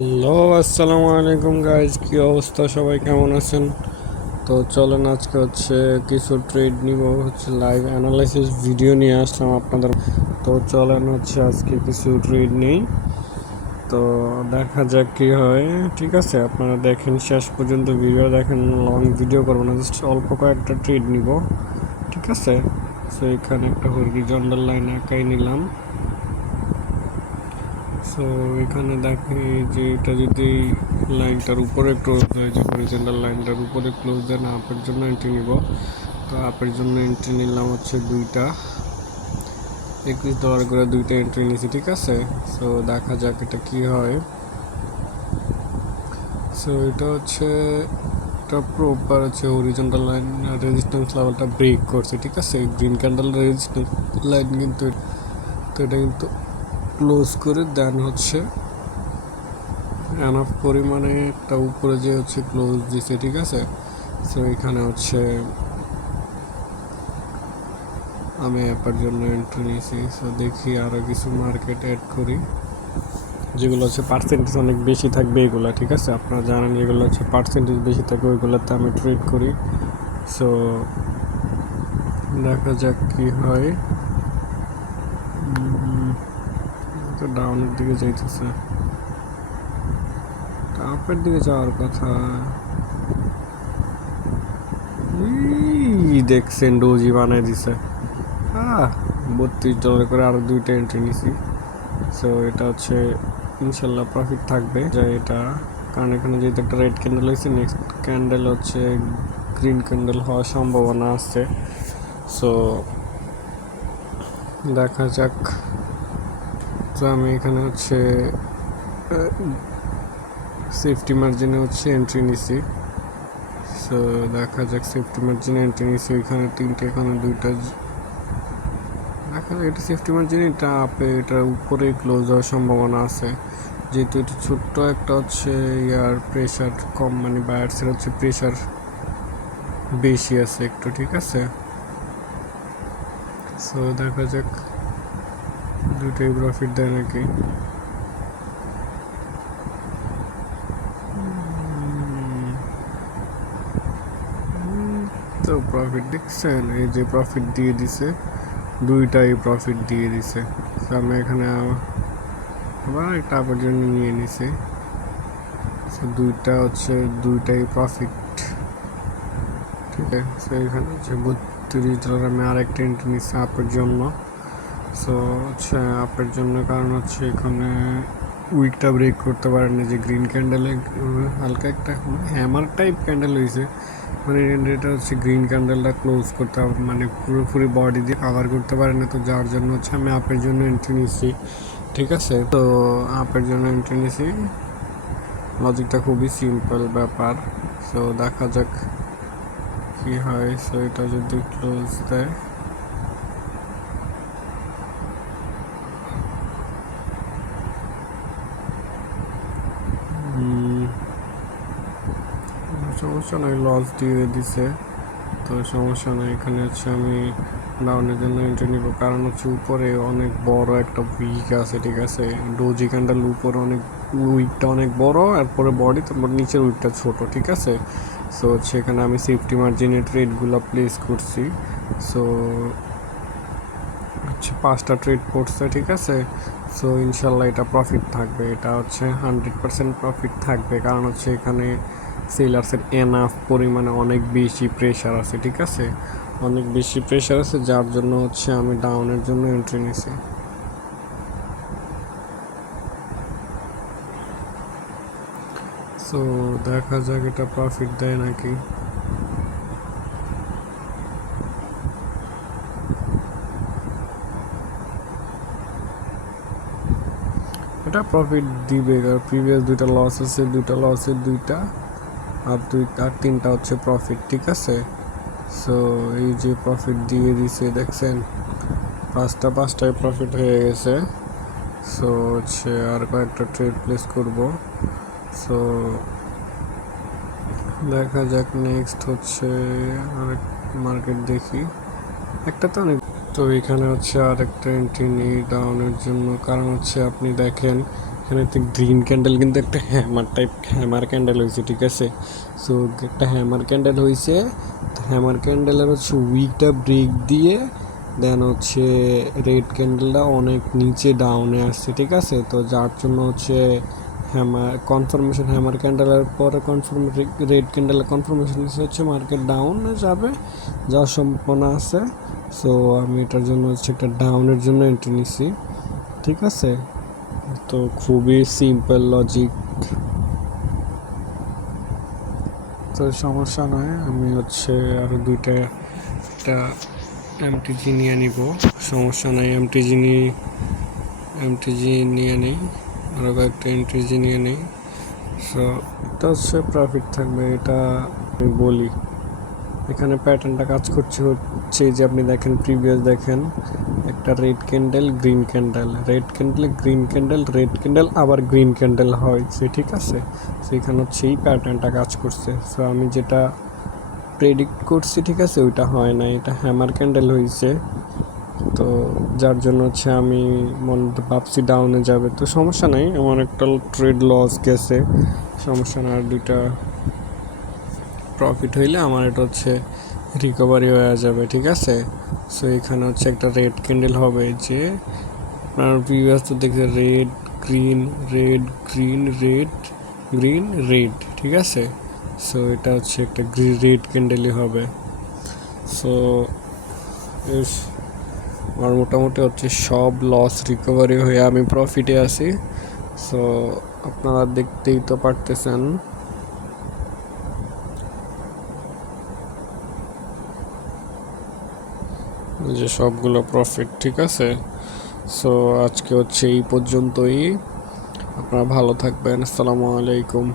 Hello, আসসালামু আলাইকুম guys, কি অবস্থা? সবাই কেমন আছেন? তো চলেন আজকে কিছু ট্রেড নিব, লাইভ অ্যানালাইসিস ভিডিও নিয়ে আসলাম আপনাদের। তো চলেন আজকে কিছু ট্রেড নিই। তো দেখা যাক কি হয়। ঠিক আছে, আপনারা দেখেন, শেষ পর্যন্ত ভিডিও দেখেন। লং ভিডিও করবো না, জাস্ট অল্প কয়েকটা ট্রেড নিব। ঠিক আছে, তো এখানে একটা হরিজন্টাল লাইন আঁকাই নিলাম। সো এখানে দেখি যে এটা যদি লাইনটার উপরে ক্লোজ হয়, যে হরিজন্টাল লাইনটার উপরে ক্লোজ দেয় না, আপের জন্য এন্ট্রি নিব। তো আপের জন্য এন্ট্রি নিলাম দুইটা, $21 করে দুইটা এন্ট্রি নিয়েছি। ঠিক আছে, সো দেখা যাক এটা কি হয়। সো এটা এটা প্রপার হরিজন্টাল লাইন রেজিস্ট্যান্স লেভেলটা ব্রেক করছে। ঠিক আছে, গ্রিন ক্যান্ডেল রেজিস্ট্যান্স লাইন কিন্তু, তো এটা কিন্তু ক্লোজ করে দেন এনাফ পরিমাণে একটা উপরে যে ক্লোজ দিছে। ঠিক আছে, সো এখানে আমি অ্যাপের জন্য এন্ট্রি নিয়েছি। সো দেখি আরও কিছু মার্কেট অ্যাড করি, যেগুলো পার্সেন্টেজ অনেক বেশি থাকবে এগুলো। ঠিক আছে, আপনারা জানেন যেগুলো পার্সেন্টেজ বেশি থাকবে ওইগুলোতে আমি ট্রেড করি। সো দেখা যাক কি হয়। তো ডাউনের দিকে যাইতেছে, আপের দিকে যাওয়ার কথা। দেখছেন ডোজি বানাই দিছে। $32 করে আরো দুইটা এন্ট্রি নিছি। সো এটা ইনশাল্লাহ প্রফিট থাকবে যা এটা, কারণ এখানে যেহেতু একটা রেড ক্যান্ডেল হয়েছে, নেক্সট ক্যান্ডেল গ্রিন ক্যান্ডেল হওয়ার সম্ভাবনা আছে। সো দেখা যাক। তো আমি এখানে সেফটি মার্জিনে এন্ট্রি নিছি। সো দেখা যাক, সেফটি মার্জিনে এন্ট্রি নিছি। এখানে তিনটে, এখানে দুইটা। দেখা যাক, এটা সেফটি মার্জিন, এটা আপে, এটার উপরে ক্লোজ হওয়ার সম্ভাবনা আছে, যেহেতু এটা ছোট্ট একটা ইয়ার প্রেশার কম, মানে বায়ার্সের প্রেশার বেশি আছে একটু। ঠিক আছে, সো দেখা যাক দুইটাই প্রফিট দেয় নাকি। তো প্রফিট দেখছেন, এই যে প্রফিট দিয়ে দিছে, দুইটাই প্রফিট দিয়ে দিছে। আমি এখানে আবার একটা আপের জন্য নিয়ে নিছি। দুইটাই প্রফিট। ঠিক আছে, সো এখানে $32 আমি আরেকটা এন্ট্রি নিচ্ছি আপের জন্য। সো আপের জন্য, কারণ এখানে উইকটা ব্রেক করতে পারেন না, যে গ্রিন ক্যান্ডেলে হালকা একটা হ্যামার টাইপ ক্যান্ডেল হয়েছে, মানে এটা গ্রিন ক্যান্ডেলটা ক্লোজ করতে হবে, মানে পুরোপুরি বডি দিয়ে কাভার করতে পারে না। তো যার জন্য আমি আপের জন্য এন্ট্রি নিচ্ছি। ঠিক আছে, তো আপের জন্য এন্ট্রি নিছি। লজিকটা খুবই সিম্পল ব্যাপার। সো দেখা যাক কি হয়। সো এটা যদি ক্লোজ দেয়, সমস্যা নয়, লস দিয়ে দিছে, তো সমস্যা নয়। এখানে আমি ডাউনের জন্য এন্ট্রি নিব, কারণ উপরে অনেক বড় একটা উইক আছে। ঠিক আছে, ডোজি ক্যান্ডেল উপরে উইকটা অনেক বড়, এরপরে বডি, তারপর নিচের উইকটা ছোট। ঠিক আছে, সো এখানে আমি সেফটি মার্জিনের ট্রেডগুলো প্লেস করছি। সো 5টা ট্রেড পড়ছে। ঠিক আছে, সো ইনশাল্লাহ এটা প্রফিট থাকবে, এটা 100% প্রফিট থাকবে, কারণ এখানে সেলার্সের এনাফ পরিমাণে অনেক বেশি প্রেশার আছে। ঠিক আছে, অনেক বেশি প্রেশার আছে, যার জন্য আমি ডাউনের জন্য এন্ট্রি নিছি। সো দেখা যাক এটা প্রফিট দেয় নাকি। এটা প্রফিট দিবে, কারণ প্রিভিয়াস দুইটা লস আছে, দুইটা আর তিনটা প্রফিট। ঠিক আছে, সো এই যে প্রফিট দিয়ে দিছে, দেখছেন, পাঁচটায় প্রফিট হয়ে গেছে। সো আর কয়েকটা ট্রেড প্লেস করব। সো দেখা যাক, নেক্সট আরেক মার্কেট দেখি, একটা তো অনেক। তো এখানে আরেকটা এন্ট্রি নিই ডাউনের জন্য, কারণ আপনি দেখেন এখানে একটা গ্রিন ক্যান্ডেল কিন্তু একটা হ্যামার ক্যান্ডেল হয়েছে, ঠিক আছে। সো একটা হ্যামার ক্যান্ডেল হয়েছে, হ্যামার ক্যান্ডেলের হচ্ছে উইকটা ব্রেক দিয়ে দেন হচ্ছে রেড ক্যান্ডেলটা অনেক নিচে ডাউনে আসছে, ঠিক আছে। তো যার জন্য হচ্ছে কনফার্মেশন হ্যামার ক্যান্ডেলের পরে রেড ক্যান্ডেলের কনফার্মেশন হচ্ছে মার্কেট ডাউনে যাবে, যাওয়ার সম্ভাবনা আছে। সো আমি এটার জন্য হচ্ছে একটা ডাউনের জন্য এন্ট্রি নিছি, ঠিক আছে। তো খুবই সিম্পল লজিক, তো সমস্যা নয়। আমি হচ্ছে আরও দুইটা একটা এমটিজি নিয়ে নিব, সমস্যা নাই। এমটিজি নিয়ে নিই, আরও কয়েকটা এমটিজি নিয়ে নিই। সো এটা হচ্ছে প্রফিট থাকবে, এটা আমি বলি। এখানে প্যাটার্নটা কাজ করছে হচ্ছে যে আপনি দেখেন, প্রিভিয়াস দেখেন একটা red candle green candle, red candle green candle, red candle আবার গ্রিন ক্যান্ডেল হয়েছে, ঠিক আছে। সেখানে হচ্ছে এই প্যাটার্নটা কাজ করছে। সো আমি যেটা প্রেডিক্ট করছি, ঠিক আছে, ওইটা হয় না, এটা হ্যামার ক্যান্ডেল হয়েছে। তো যার জন্য হচ্ছে আমি মনে ভাবছি ডাউনে যাবে, তো সমস্যা নেই। আমার একটা ট্রেড লস গেছে, সমস্যা না। আর দুইটা প্রফিট হইলে আমার এটা হচ্ছে রিকভারি হয়ে যাবে, ঠিক আছে। সো এখানে হচ্ছে একটা রেড ক্যান্ডেল হবে, যে আপনার প্রিভিয়াস তো দেখে red green red green red green red, ঠিক আছে। সো এটা হচ্ছে একটা রেড ক্যান্ডেলই হবে। সো আমার মোটামুটি হচ্ছে সব লস রিকভারি হয়ে আমি প্রফিটে আছি। সো আপনারা দেখতেই তো পারতেছেন। যে সবগুলো প্রফিট, ঠিক আছে। সো আজকে হচ্ছে এই পর্যন্তই, আপনারা ভালো থাকবেন। আসসালামু আলাইকুম।